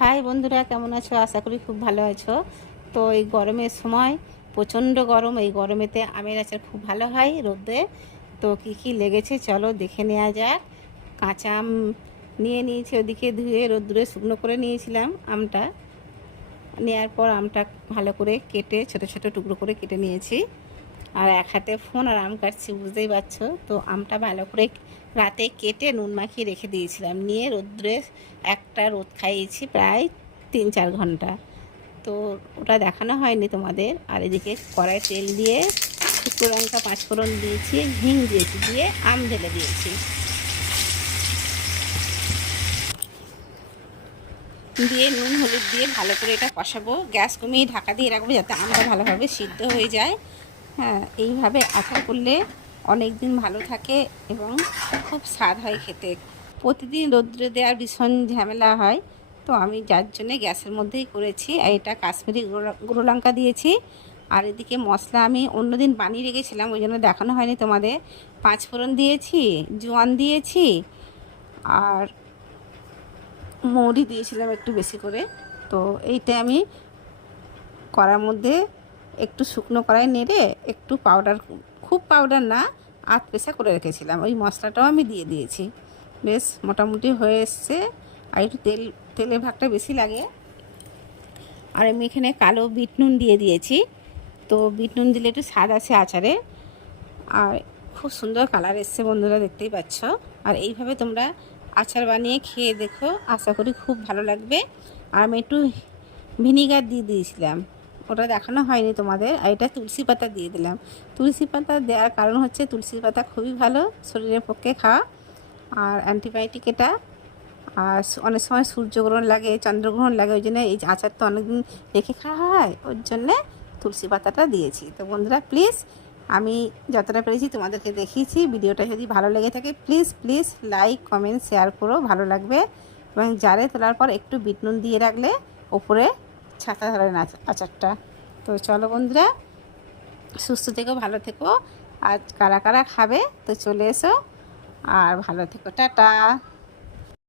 High বন্ধুরা, কেমন আছো? আশা করি খুব ভালো আছো। তো এই গরমের সময় প্রচণ্ড গরম, এই গরমেতে আমের আচার খুব ভালো হয় রোদে। তো কি কি লেগেছে চলো দেখে নেওয়া যাক। কাঁচা আম নিয়ে নিয়েছি, ওদিকে ধুয়ে রোদ্দুরে শুকনো করে নিয়েছিলাম আমটা। নেওয়ার পর আমটা ভালো করে কেটে ছোট ছোট টুকরো করে কেটে নিয়েছি। আর এক হাতে ফোন আর আম কাটছি, বুঝতেই পারছো। তো আমটা ভালো করে রাতে কেটে নুন মাখিয়ে রেখে দিয়েছিলাম, নিয়ে রোদ্রে একটা রোদ খাইয়েছি প্রায় 3-4 ঘন্টা। তো ওটা দেখানো হয়নি তোমাদের। আর এদিকে কড়াই তেল দিয়ে শুকনো লঙ্কা 5 ফোড়ন দিয়েছি, হিং দিয়েছি, দিয়ে আম ঢেলে দিয়েছি, দিয়ে নুন হলুদ দিয়ে ভালো করে এটা কষাবো। গ্যাস কমিয়ে ঢাকা দিয়ে রাখবো যাতে আমটা ভালোভাবে সিদ্ধ হয়ে যায়। হ্যাঁ, এইভাবে আচার করলে অনেক দিন ভালো থাকে এবং খুব স্বাদ হয় খেতে। প্রতিদিন রৌদ্রে দেওয়ার ভীষণ ঝামেলা হয়, তো আমি যার জন্যে গ্যাসের মধ্যেই করেছি। আর এটা কাশ্মীরি গুঁড়ো লঙ্কা দিয়েছি। আর এদিকে মশলা আমি অন্যদিন বানিয়ে রেখেছিলাম, ওই জন্য দেখানো হয়নি তোমাদের। 5 ফোড়ন দিয়েছি, জোয়ান দিয়েছি, আর মৌরি দিয়েছিলাম একটু বেশি করে। তো এইটা আমি কড়ার মধ্যে একটু শুকনো কড়াই নেড়ে একটু পাউডার, খুব পাউডার না, আধ পেশা করে রেখেছিলাম, ওই মশলাটাও আমি দিয়ে দিয়েছি। বেশ মোটামুটি হয়ে এসছে। আর একটু তেলের ভাগটা বেশি লাগে। আর আমি এখানে কালো বিট নুন দিয়ে দিয়েছি। তো বিট নুন দিলে একটু স্বাদ আছে আচারে। আর খুব সুন্দর কালার এসছে বন্ধুরা, দেখতেই পাচ্ছ। আর এইভাবে তোমরা আচার বানিয়ে খেয়ে দেখো, আশা করি খুব ভালো লাগবে। আর আমি একটু ভিনিগার দিয়ে দিয়েছিলাম, ওটা দেখানো হয়নি তোমাদের। আর এটা তুলসী পাতা দিয়ে দিলাম। তুলসী পাতা দেওয়ার কারণ হচ্ছে তুলসী পাতা খুবই ভালো শরীরের পক্ষে খাওয়া, আর অ্যান্টিবায়োটিক এটা। আর অনেক সময় সূর্যগ্রহণ লাগে, চন্দ্রগ্রহণ লাগে, ওই জন্য এই আচার তো অনেকদিন রেখে খাওয়া হয়, ওর জন্যে তুলসী পাতাটা দিয়েছি। তো বন্ধুরা প্লিজ, আমি যতটা পেরেছি তোমাদেরকে দেখিয়েছি। ভিডিওটা যদি ভালো লেগে থাকে please please like comment share করো, ভালো লাগবে। এবং জারে তোলার পর একটু বিট নুন দিয়ে রাখলে ওপরে ছাতা ধরে না আচারটা। তো চলো বন্ধুরা, সুস্থ থেকো, ভালো থেকো। আর কারা কারা খাবে তো চলে এসো, আর ভালো থেকো, টাটা।